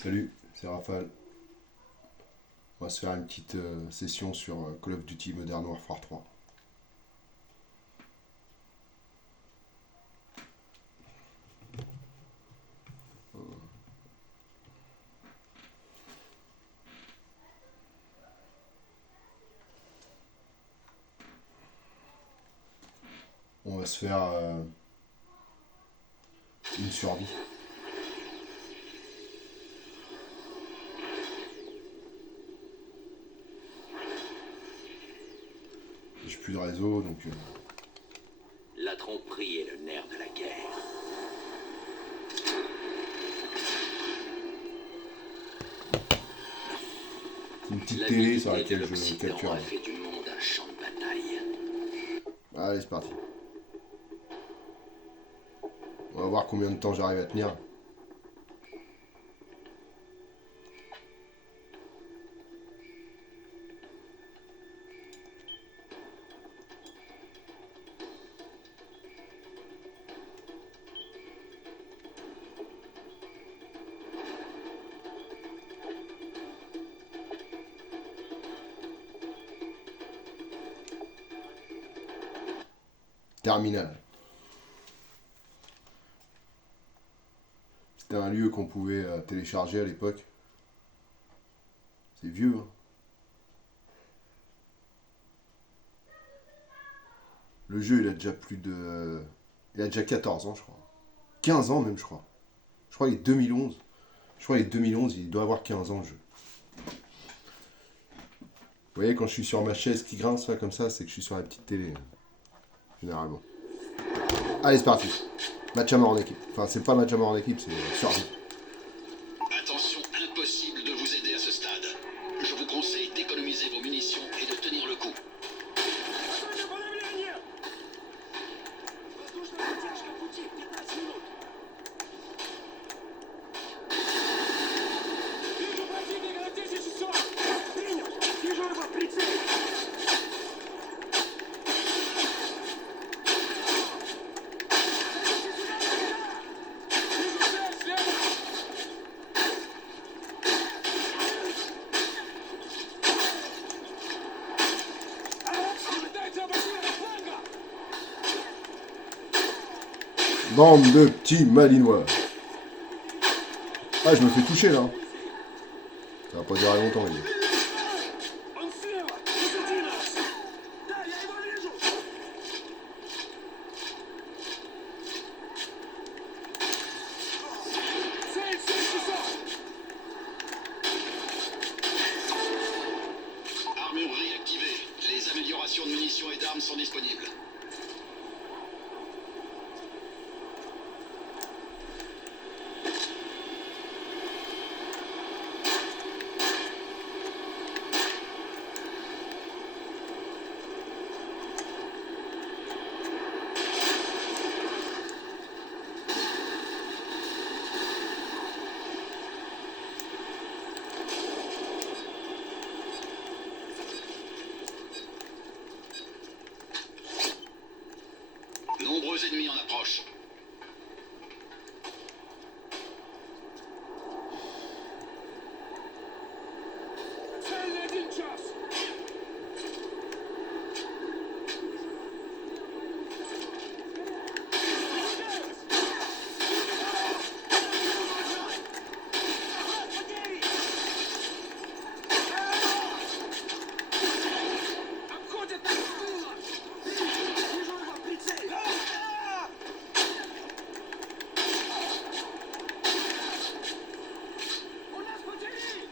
Salut, c'est Rafale. On va se faire une petite session sur Call of Duty Modern Warfare 3. On va se faire une survie. J'ai plus de réseau, donc La tromperie est le nerf de la guerre. une petite La télé sur milité de laquelle je l'Occident capture. a fait du monde un champ de bataille. Allez, c'est parti. On va voir combien de temps j'arrive à tenir. Terminal. C'était un lieu qu'on pouvait télécharger à l'époque. C'est vieux, hein. Le jeu, il a déjà plus de... Il a déjà 14 ans, je crois. 15 ans même, je crois. Je crois qu'il est 2011. Je crois qu'il est 2011, il doit avoir 15 ans, le jeu. Vous voyez, quand je suis sur ma chaise qui grince, là, comme ça, c'est que je suis sur la petite télé. Généralement. Allez, c'est parti. Match à mort en équipe. Enfin, c'est pas match à mort en équipe, c'est survie. Attention, impossible de vous aider à ce stade. Je vous conseille d'économiser vos munitions et de tenir le coup. Воздушная задержка пути 15 минут. Вижу противника на 10 часов. Принял. Вижу его в прицеле. Вижу цель, слева. Пытается обойти его с фланга. Bande de petits malinois. Ah, je me fais toucher, là. Ça va pas durer longtemps, il est. Он слева. Позади нас. Да, я его вижу. Цель 6 часов. Armurerie activée. Les améliorations de munitions et d'armes sont disponibles. Nombreux ennemis en approche. Цель на 1 час. Обходят нас с тыла. Вижу его в прицеле. У нас потери.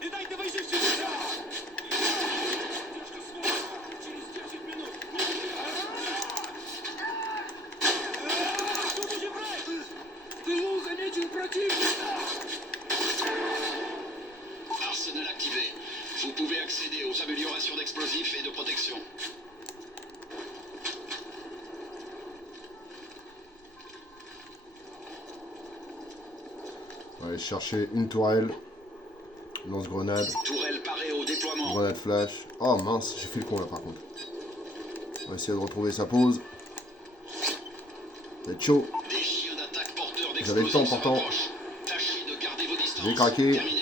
Видать, вы еще сюда! Задержка сложная. Через 10 минут. Тут уже брать! В тылу заметил противника! Arsenal activé. Vous pouvez accéder aux améliorations d'explosifs et de protection. On va aller chercher une tourelle. Lance-grenade. Tourelle parée au déploiement. Grenade flash. Oh mince, j'ai fait le con là par contre. On va essayer de retrouver sa pose. Ça va être chaud. Des chiens d'attaque porteurs Vous avez le temps d'explosifs se pourtant. rapprochent. Tâchez de garder vos distances. J'ai craqué. Terminé.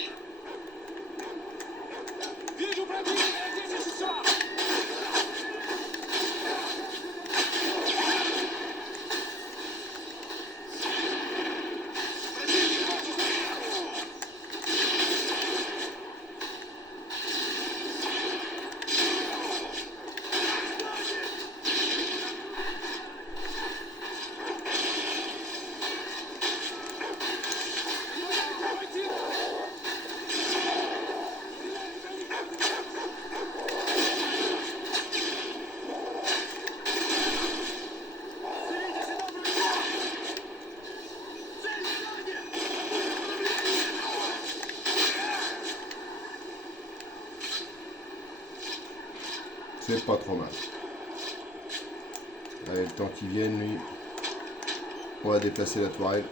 Вижу противника здесь и сейчас! C'est pas trop mal. Allez, le temps qu'il vienne, lui. On va déplacer la tourelle.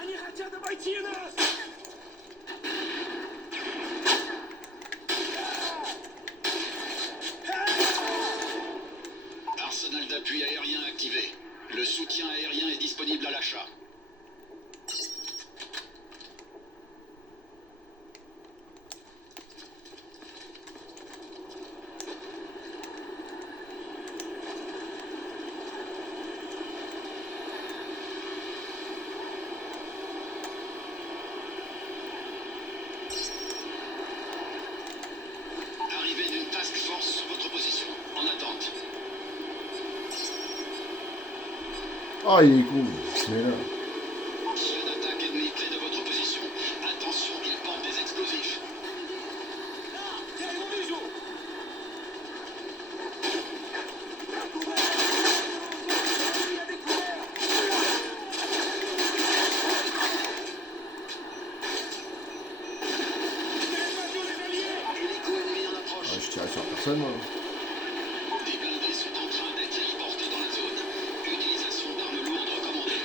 Они хотят обойти нас! Arsenal d'appui aérien activé. Le soutien aérien est disponible à l'achat. Arrivée d'une task force sur votre position. En attente. Ah, il est cool. Mais là. Chien d'attaque ennemi près de votre position. Attention, il porte des explosifs. Я его вижу! Hélico ennemi en approche. Ah, je tire sur personne, moi. Des blindés sont en train d'être héliportés dans la zone. Utilisation d'armes lourdes recommandée.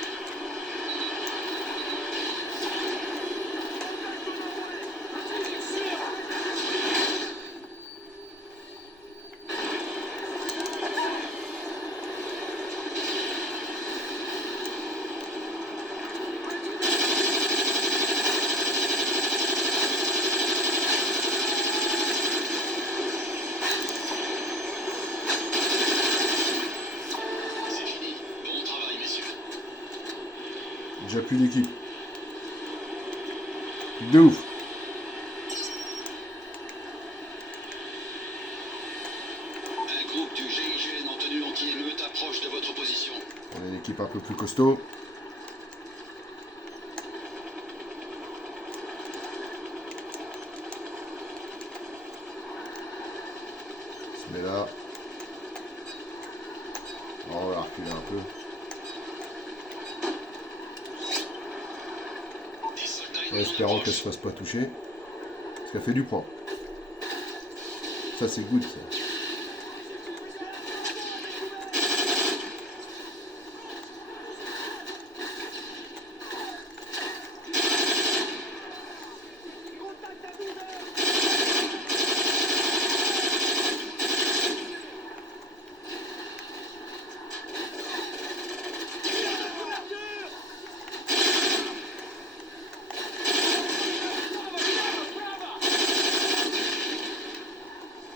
C'est fini. Bon travail, messieurs. Déjà plus d'équipe. De ouf. Un groupe du GIGN en tenue anti-émeute approche de votre position. On est une équipe un peu plus costaud. On se met là. Oh, on va reculer un peu. Des soldats En ennemis en espérant qu'elle approche. se fasse pas toucher. Parce qu'elle fait du poids. Ça, c'est good, ça.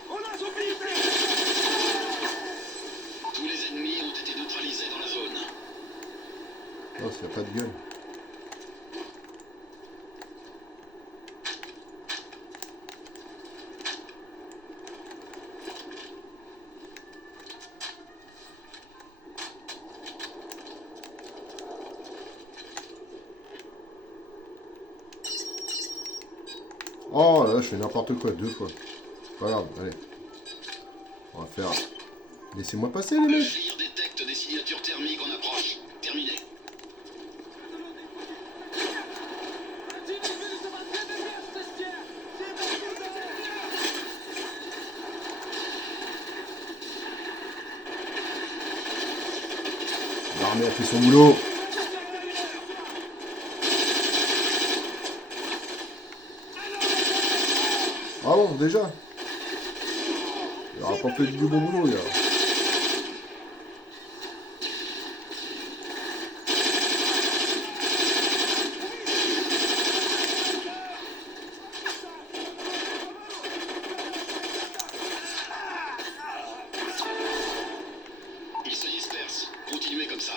У нас убиты! Tous les ennemis ont été neutralisés dans la zone. Oh, ça a pas de gueule. Oh là, je fais n'importe quoi 2 fois. Pas grave, allez. On va faire... Laissez-moi passer, les Le mecs. FLIR détecte des signatures thermiques en approche. Terminé. Противник движется в открытой местности! L'armée a fait son boulot. Ah bon, déjà? Il aura pas fait du bon boulot, là. Ils se dispersent. Continuez comme ça.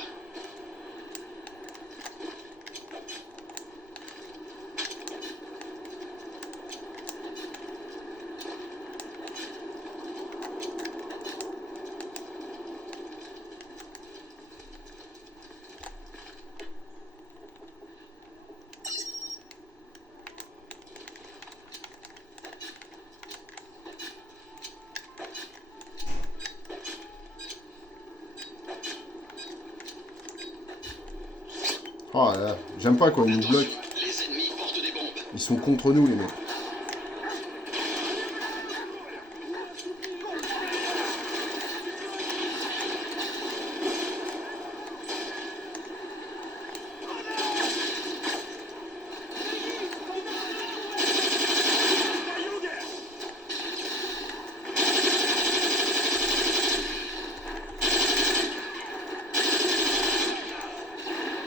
Ah là, j'aime pas quand ils nous bloquent. Les ennemis portent des bombes. Ils sont contre nous, les mecs.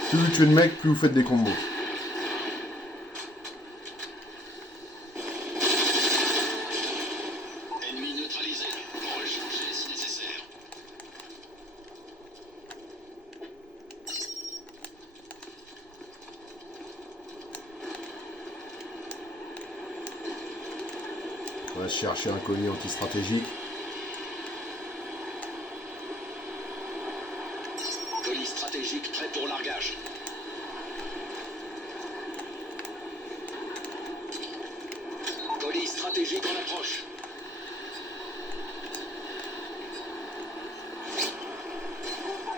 Plus vous tuez de mecs, plus vous faites des combos. Ennemis neutralisés. Rechargez si nécessaire. On va chercher un colis anti-stratégique. Colis stratégique prêt pour largage. Colis stratégique en approche.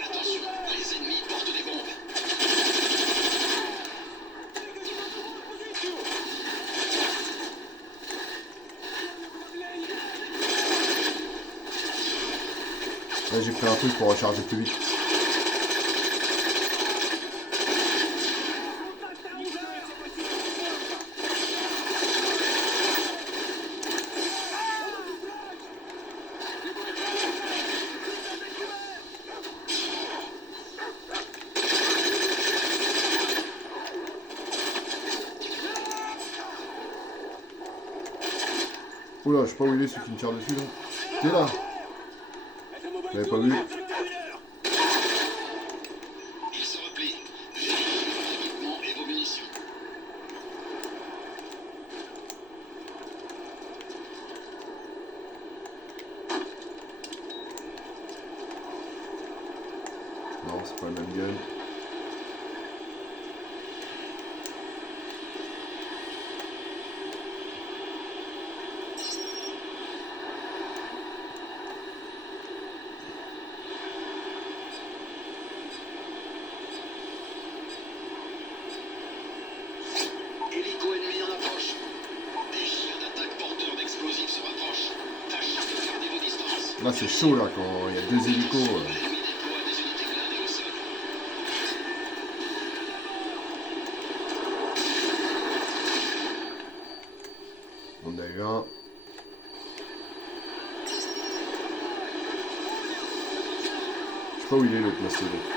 Attention, les ennemis portent des bombes. Là, j'ai pris un truc pour recharger plus vite. Oula, je sais pas où il est celui qui me tire dessus là. T'es là. Vous l'avez pas vu? Ils se replient. Vérifiez votre équipement et vos munitions. Non, c'est pas le même gun. Hélico ennemi en approche. Des chiens d'attaque porteurs d'explosifs se rapprochent. Tâchez de garder vos distances. Là, c'est chaud là quand il y a deux hélicos. L'ennemi déploie des unités blindées au sol. On a eu un. Je sais pas où il est l'autre mastodonte.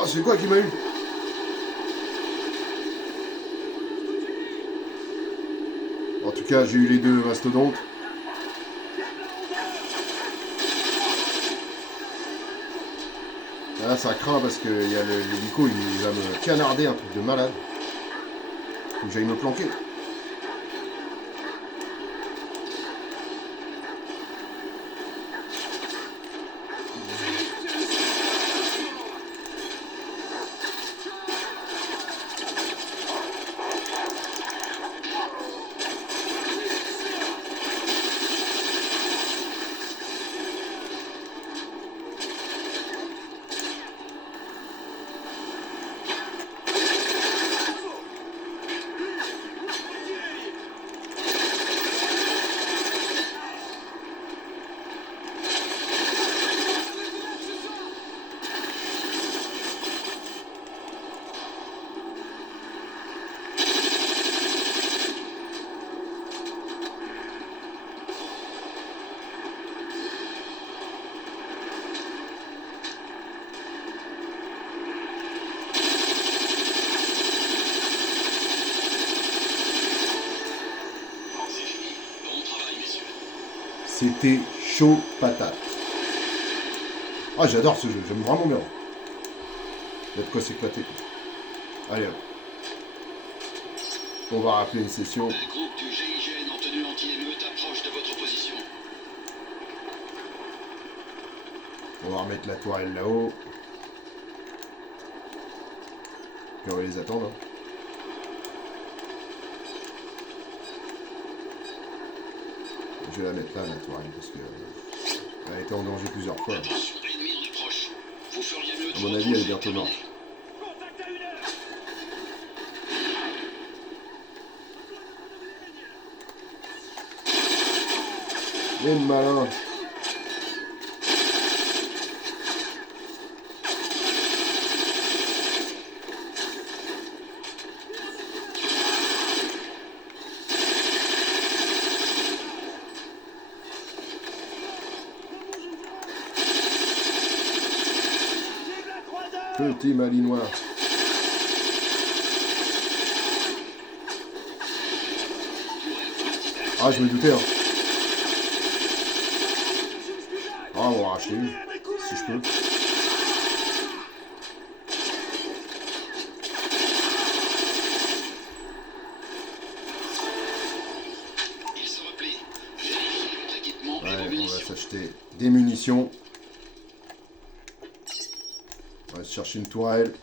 Oh, c'est quoi qui m'a eu? En tout cas, j'ai eu les deux mastodontes. Là, ça craint parce que il y a l'hélico, il va me canarder, un truc de malade. Faut que j'aille me planquer. C'était chaud patate. Ah, j'adore ce jeu, j'aime vraiment bien. Il y a de quoi s'éclater. Allez hop. On va rappeler une session. Un groupe du GIGN en tenue anti-émeute approche de votre position. On va remettre la tourelle là-haut. Puis on va les attendre. Hein. Je vais la mettre là, la tourelle, parce que elle a été en danger plusieurs fois. Attention, ennemi en approche. Vous feriez mieux de À mon avis, elle est bientôt morte. Contact à 1 heure. Les malins. Vive la 3 heures. Petit malinois. Ah, je me doutais, hein. Ah, on va racheter une, si je peux. Il se replie. Vérifiez votre équipement et Ouais, vos on va munitions. s'acheter des munitions. On va se chercher une tourelle.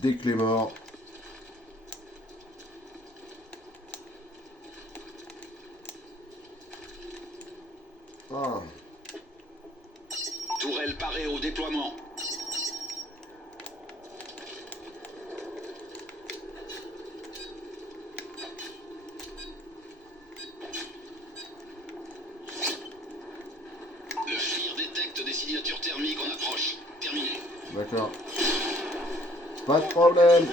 Des clés morts. Ah, Tourelle parée au déploiement. Le FLIR détecte des signatures thermiques en approche. Terminé. d'accord. Pas de problème.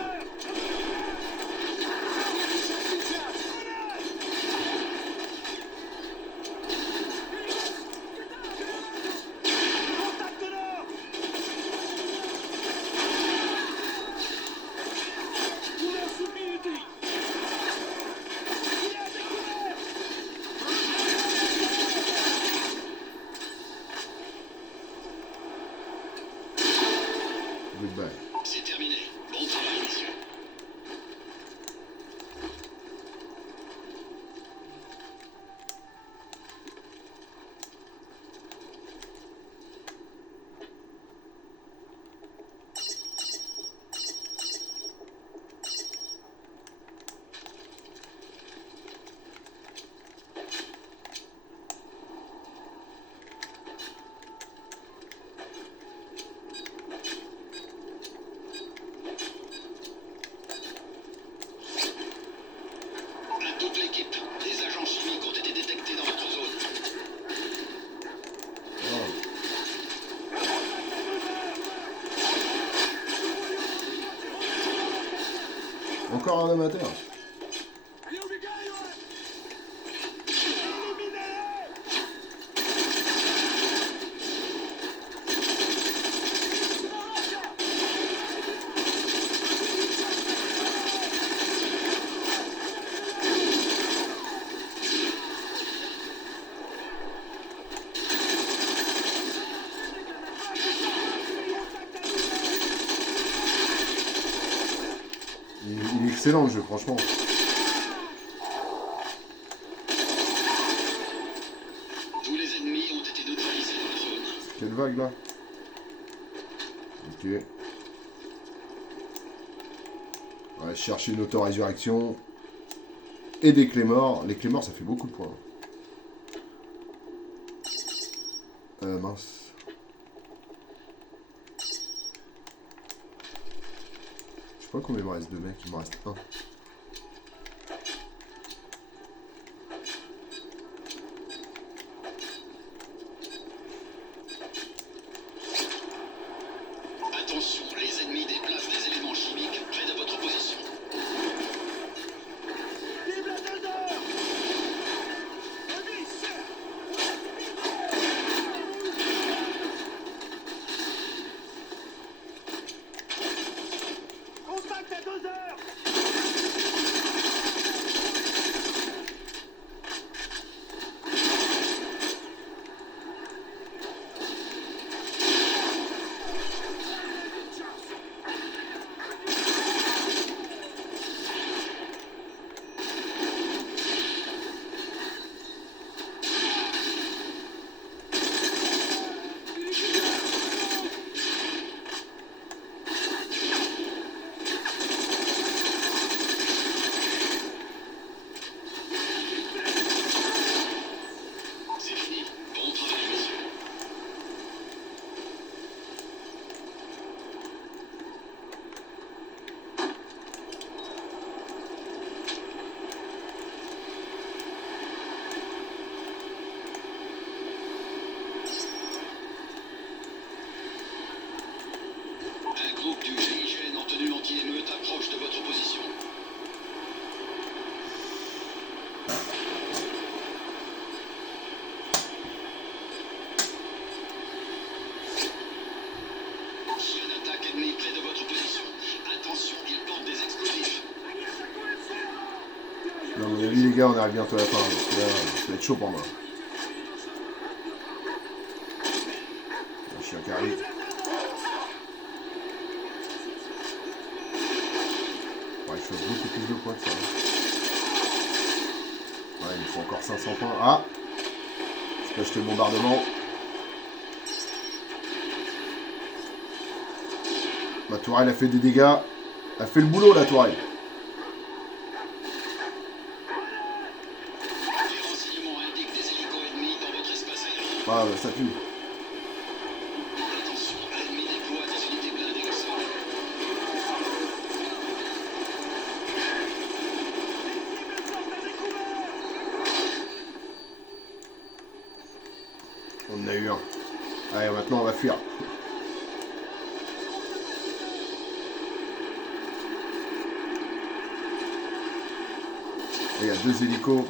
Contact nord. Couleur sous unité. Il est à découvert. Goodbye. C'est terminé. Bon travail, messieurs. À toute l'équipe, des agents chimiques ont été détectés dans votre zone. Encore un amateur. Il est excellent le jeu, franchement. Tous les ennemis ont été neutralisés dans la zone. Quelle vague là? Ok. On va chercher une auto-résurrection. Et des clés morts. Les clés morts, ça fait beaucoup de points. Mince. Je sais pas combien il me reste de mecs, il me reste un. Attention, les ennemis déplacent des éléments chimiques près de votre position. Vive la 2 heures. Revis. Contact à 2 heures. mon avis, les gars, on arrive bientôt à la fin. Parce que là, ça va être chaud pour moi. Un chien qui arrive. Ouais, il faut beaucoup plus de points que ça. Ouais, il me faut encore 500 points. Ah! Je peux acheter le bombardement. Ma tourelle a fait des dégâts. Elle a fait le boulot, la tourelle. Les renseignements indiquent des hélicos ennemis dans votre espace aérien. Ah, bah, ça tue. Attention, l'ennemi déploie des unités blindées au sol. On en a eu un. Allez, maintenant, on va fuir. Il y a 2 hélicos.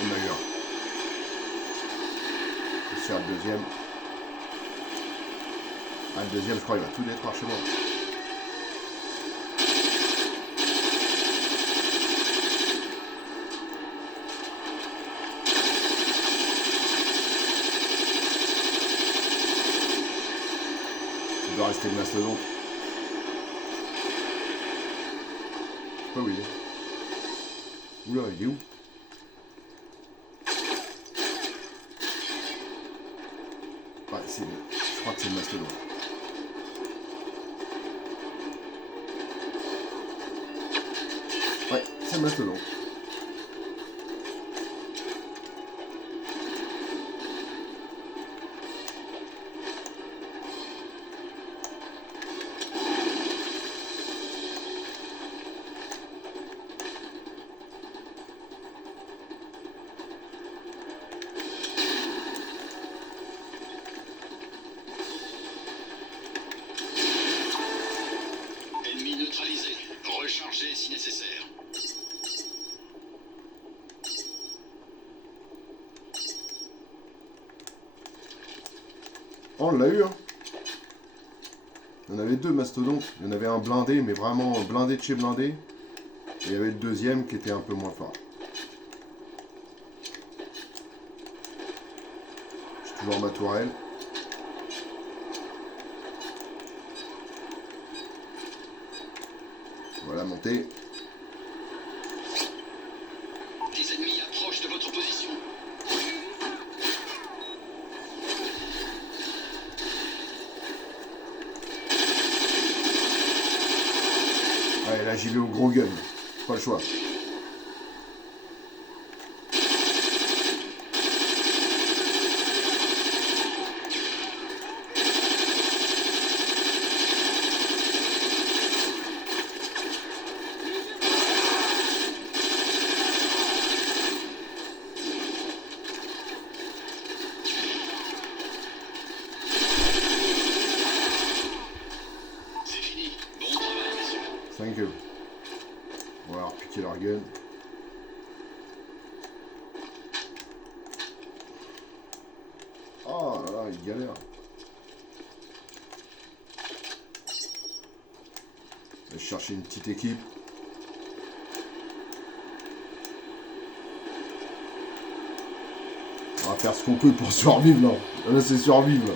On a eu un. Je vais faire le deuxième. Ah, le deuxième, je crois, il va tout détruire chez moi. Il doit rester le mastodonte. Je sais pas où il est. Oula, il est où? Ouais, c'est le... Je crois que c'est le mastodonte. Ouais, c'est le mastodonte. Ennemi neutralisé. Rechargez si nécessaire. Oh, on l'a eu, hein. Il y en avait 2 mastodontes. Il y en avait un blindé, mais vraiment blindé de chez blindé. Et il y avait le deuxième qui était un peu moins fort. J'ai toujours ma tourelle. Voilà, montée. Des ennemis approchent de votre position. Allez, là j'y vais au gros gun. Pas le choix. C'est fini. Bon travail, messieurs. 5 eux. On va leur piquer leur gun. Oh là là, ils galèrent. Je vais chercher une petite équipe. On va faire ce qu'on peut pour survivre là. Là c'est survivre là.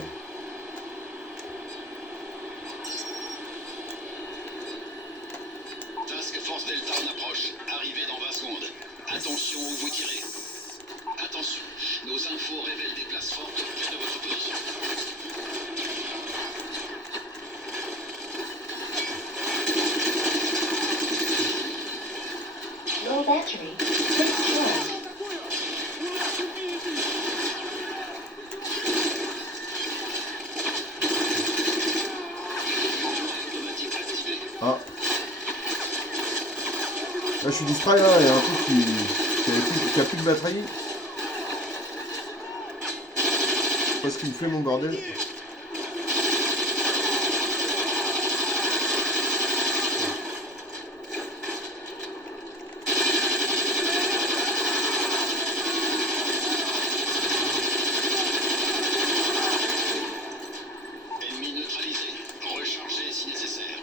Task Force Delta en approche. Arrivez dans 20 secondes. Attention où vous tirez. Attention, nos infos révèlent des places fortes près de votre position. Low battery. Please charge. Automatique activé. Ah. Là je suis distrait là, il y a un truc qui a plus de batterie. Je sais pas ce qu'il me fait mon bordel. Ennemi neutralisé. Rechargez si nécessaire.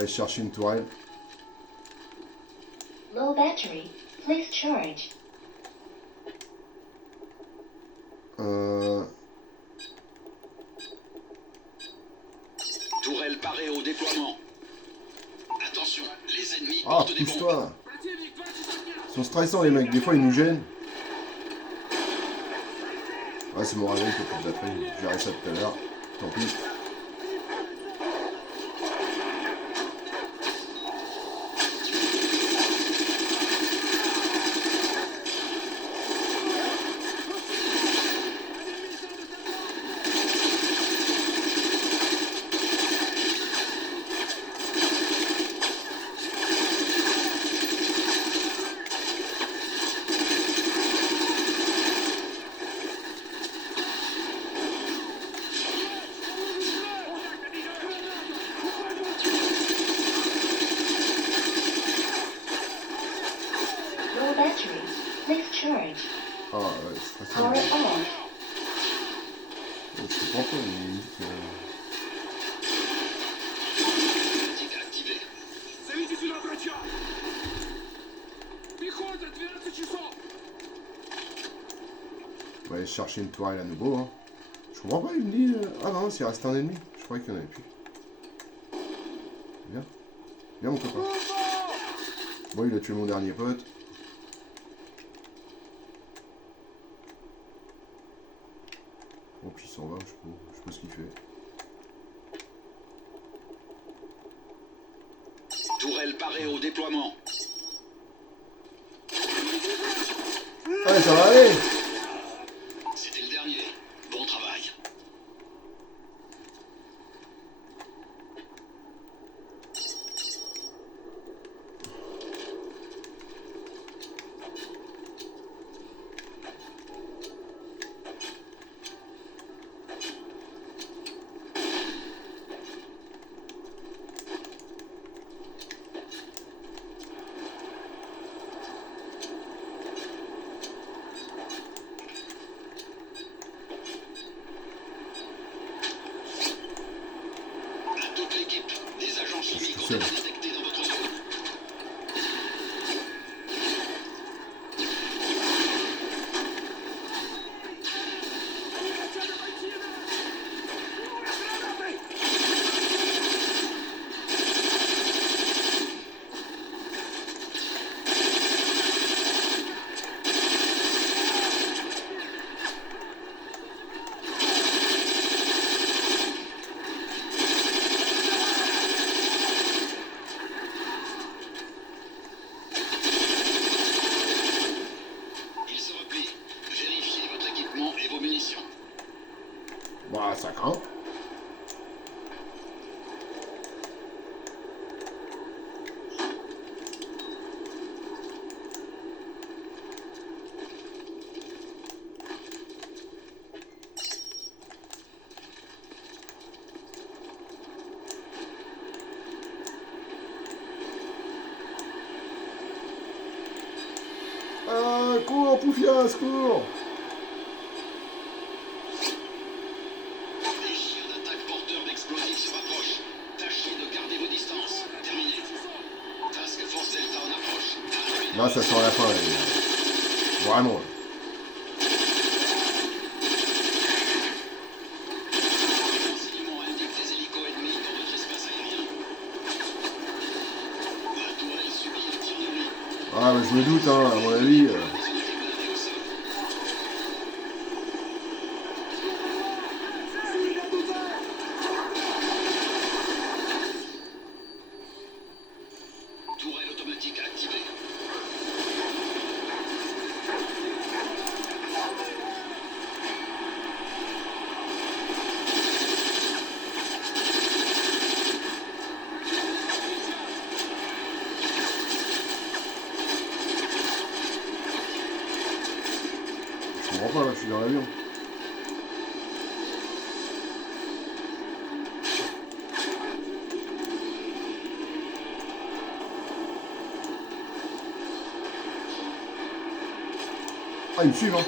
Allez chercher une tourelle. Low battery. Please charge. Tourelle parée au déploiement. Attention, les ennemis Ah, portent des bombes. pousse-toi. Противник 20 огня! Ils sont stressants les mecs, des fois ils nous gênent. Ouais, c'est mon réveil qui est pour d'après, je verrai ça tout à l'heure. Tant pis. Low battery. Please charge. Ah ouais, c'est stressant. Power off. Je comprends pas, mais il dit que... Automatique activée. Зовите сюда врача! Пехота, 12 часов! On va aller chercher une tourelle à nouveau. Hein. Je comprends pas, il me dit... Ah non, s'il reste un ennemi. Je croyais qu'il y en avait plus. Viens. Viens mon copain. Bon, il a tué mon dernier pote. Bon, puis il s'en va, je sais pas ce qu'il fait. Tourelle parée au déploiement. Allez, ça va aller. C'était le dernier. Bon travail. À toute l'équipe, des agents chimiques ont seul. été détectés dans votre zone. Они хотят обойти нас! Гранаты! Ils se replient. Vérifiez votre équipement et vos munitions. Bah, ça craint. Cours, Poufias, cours. Les chiens d'attaque porteurs d'explosifs se rapprochent. Tâchez de garder vos distances. Terminé. Task Force Delta en approche. Arrivez dans Là, ça sent la fin, là, les gars. Vraiment. Là. le renseignement indique des hélicos ennemis dans votre espace aérien. La tourelle subit un tir de nuit. Ah, bah, je me doute, hein, à mon avis. Des unités blindées au sol. Tourelle automatique activée. Je comprends pas, là, je suis dans l'avion. Ah, ils me suivent, hein.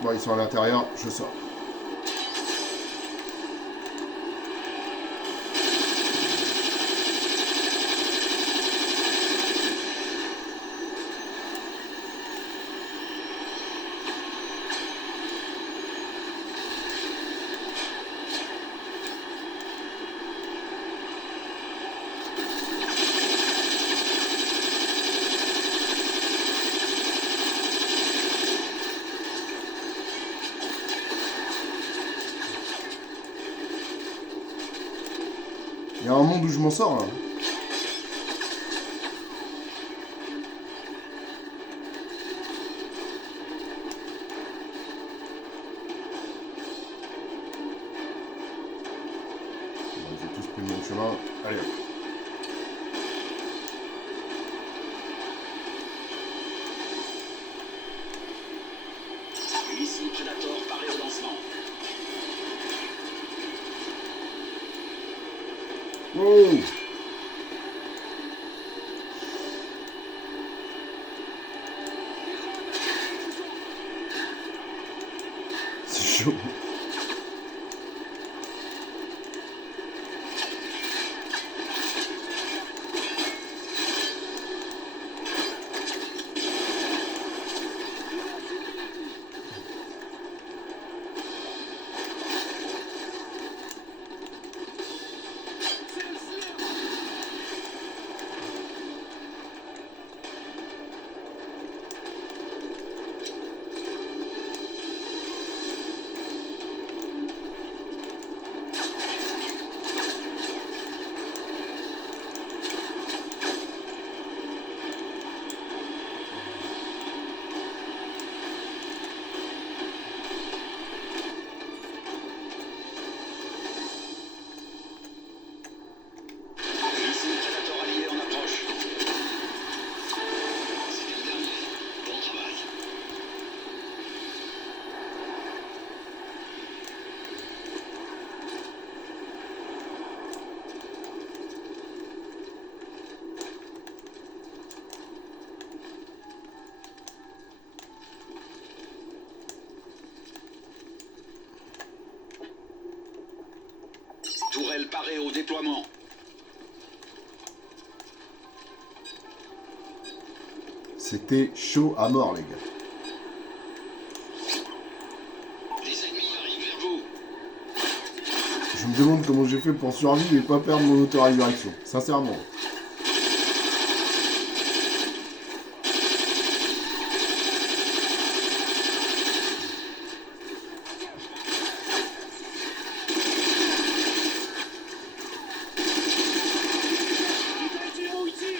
Bon, ils sont à l'intérieur, je sors. Il y a un monde où je m'en sors là. Ils ont tous pris le même chemin. Allez. Missile Predator paré au lancement. Wow. C'est chaud. Missile Predator allié en approche. C'était le dernier. Bon travail. Tourelle parée au déploiement. C'était chaud à mort, les gars. Les ennemis arrivent vers vous. Je me demande comment j'ai fait pour survivre et pas perdre mon auto-résurrection. Sincèrement. Дайте ему уйти!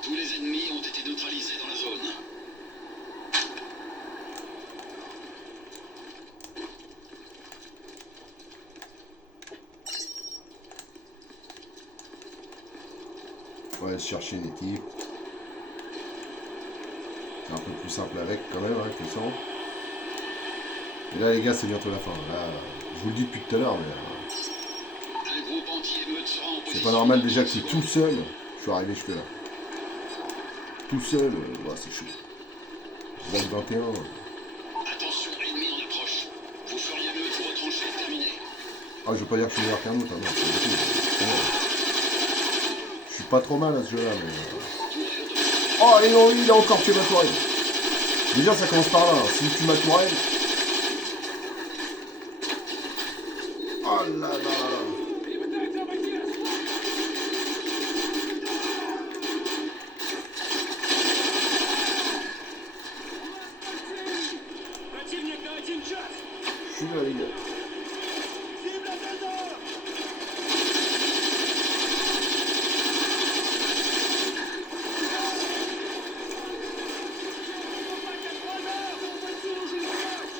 Tous les ennemis ont été neutralisés dans la zone. On va aller chercher une équipe. C'est un peu plus simple avec quand même, hein, que le sang. Et là les gars, c'est bientôt la fin. Là, je vous le dis depuis tout à l'heure, mais Un groupe anti-émeute sera en position. c'est pas normal déjà que c'est tout seul. Je suis arrivé jusque là. Tout seul, ouais, c'est chaud. 21. Attention, ennemi en approche. Vous feriez mieux de vous retrancher. Terminé. Ah, je veux pas dire que je suis meilleur qu'un autre, hein, non, c'est pas possible. Je suis pas trop mal à ce jeu-là, mais. Oh, et non, il a encore tué ma tourelle. Déjà, ça commence par là. Hein. S'il tue ma tourelle. Oh là là là là. Они пытаются обойти нас! Противник на 1 час! Je suis là, les gars. Земля готова! Пожалуйста,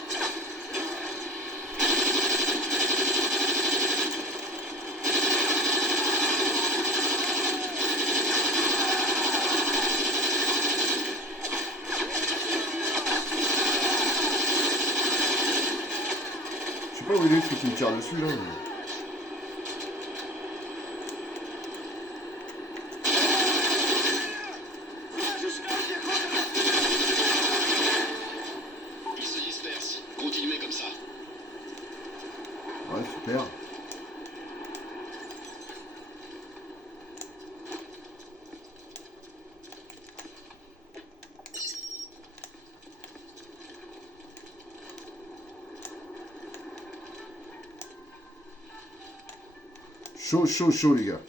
lui qui me tire dessus là. Ils se dispersent. Continuez comme ça. Ouais, super. Chaud, chaud, chaud, les gars.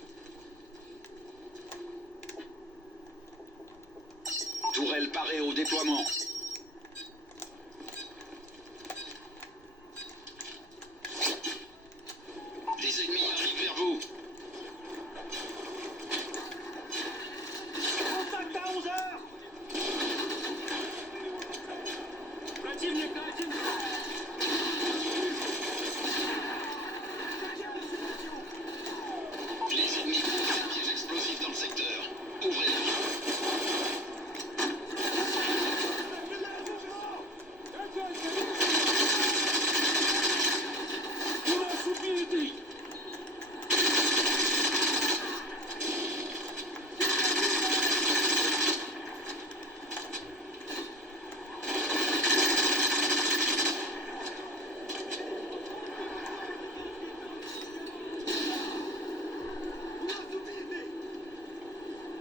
Tourelle parée au déploiement. Les ennemis arrivent vers vous. Contact à 11h. Противник на 1. Les ennemis posent un piège explosif dans le secteur. Ouvrez-le. У нас убитый.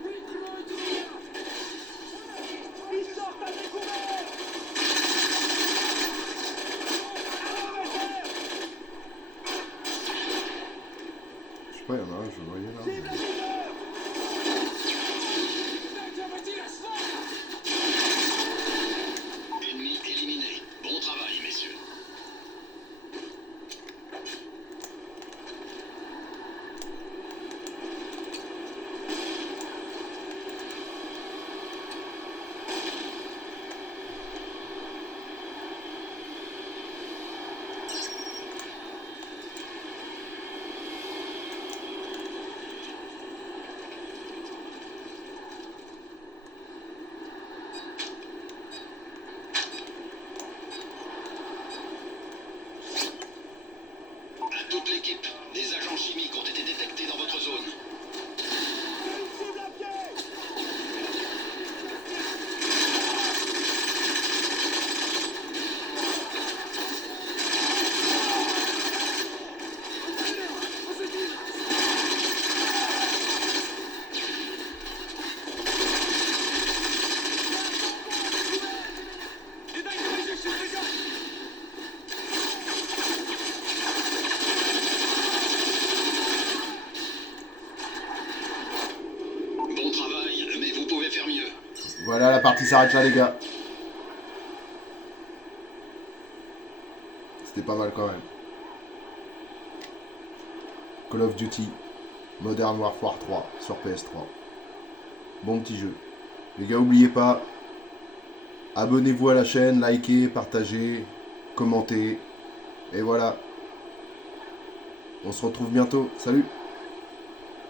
Прикройте меня! Ils sortent à découvert! Je sais pas, il y en a un, je le voyais là. Cible à leader! Ennemi éliminé. Bon travail, messieurs. À toute l'équipe, des agents chimiques ont été détectés dans votre zone. Cible à pied! Не дайте ближайших ребят! Bon travail, mais vous pouvez faire mieux. Voilà, la partie s'arrête là, les gars. C'était pas mal quand même. Call of Duty Modern Warfare 3 sur PS3. Bon petit jeu. Les gars, oubliez pas, abonnez-vous à la chaîne, likez, partagez, commentez. Et voilà. On se retrouve bientôt. Salut!